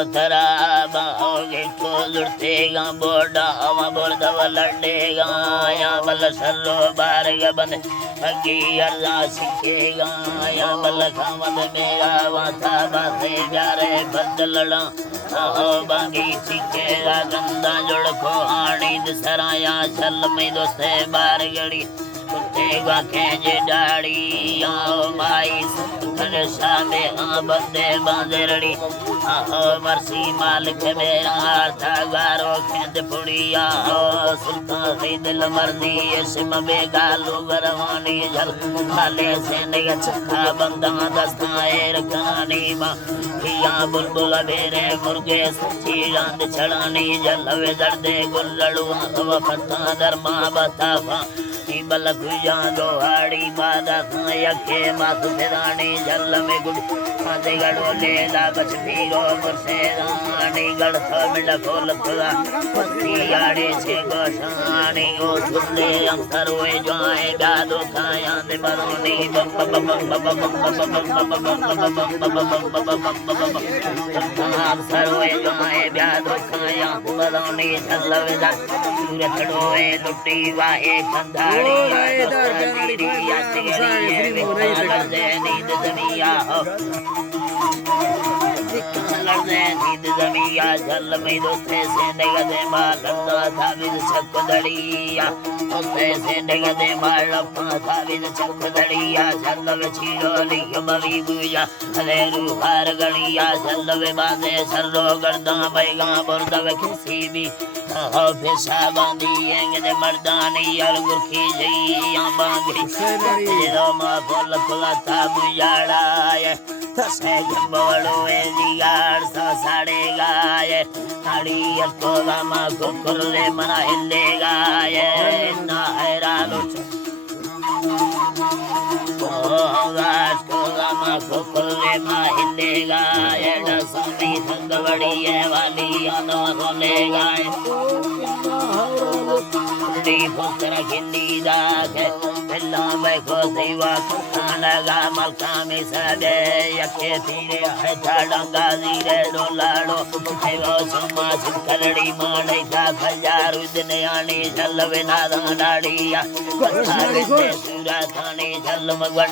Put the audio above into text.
मथरा बाहोगे तो लुटेगा बोडा हवा बोर्दव लड़ेगा या बल सर्रो बारग बन अगी अल्लाह सीखेगा या बल खामद मेरा वाथा बासे प्यारे बदलड़ा आहो बागी सीखेगा गंदा जुड़ को आनी दसराया चल में दोस्ते बार गड़ी कुत्तेगा खेजे डाड़ी आओ माई सतखन शामे हाँ बंदे बांदरड़ी आओ मरसी मालिक मेरा आर्था गारो खेत पुड़ी आओ सुल्तान से दिल मर्दी इसम बेगालू गरवानी जल खाले से निगच खा बंदा दस्ताए रखानी माँ पिया बुलबुल बेरे मुर्गे सच्ची रांद छड़ानी जल वे दर्दे गुल्लड़ू हवा फता दरमा बताफा बल गुजा दोहाड़ी बादा यके मासु फिरानी जल में गुड़ माते गड़ो ले ला बच पीरो बरसे रानी गड़ थो मिल खोल खुदा पत्ती आड़े से गोशानी ओ सुले हम सरवे जाए गादो खाया दे बरोनी बम बम बम बम बम हम सरवे जाए गादो खाया बरोनी जल वेदा सूरत डोए लुटी वाए कंधा जल में दोस्ते से निगदे मालंदा था विद चकदड़िया दोस्ते से निगदे मालपा था विद चकदड़िया जल में चीरोली कमरी बुया अरे रूहार गड़िया जल में बांधे सर्रो गर्दा बैगा बुर्दव किसी भी फिसा बांधी एंगे मर्दानी यार गुरखी जइया बांधी तेरो मा फुल फुलता बुजाड़ा है तसे गबड़ो ए दिगाड़ सा साड़े गाए नाड़ी को मा कुकुरले मना हिले गाए ना हैरानो गास को मा कुकुरले मा हिले गाए दसमी संगवड़ी वाली अनो रोले गाए दी पुत्र खिंडी दाखे पिल्ला बैठो सेवा खाना गा मलका में सदे यके तीरे है डांगा जीरे डोलाड़ो सेवा सुमा सिकलड़ी माने था खजारू दिन आने चल बिना दाड़िया सूरा थाने चल मगवन